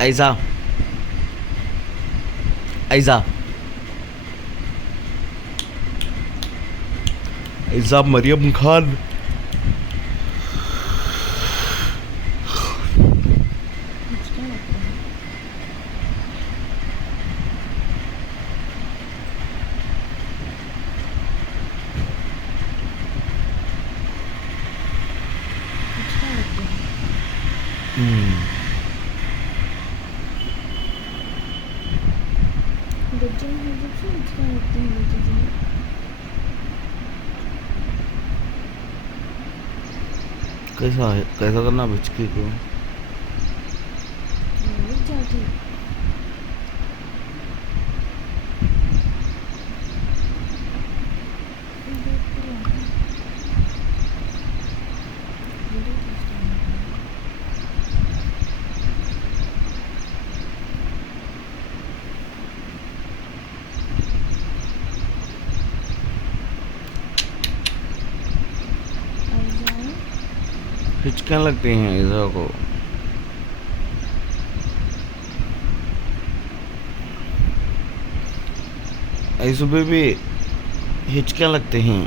ऐसा ऐसा ऐसा मरियम खान। हिचकियाँ लगती हैं। हिचकियाँ लगती हैं। बच्चे हैं जब से हिचकियाँ लगती हैं बच्चे से। कैसा है, कैसा करना बिचकी को? रुक जाती। देख तो लो ना। वीडियो किस टाइम का है? ऐसा है। हिचकियाँ लगती हैं ऐसा को। ऐसे भी हिचकियाँ लगते हैं।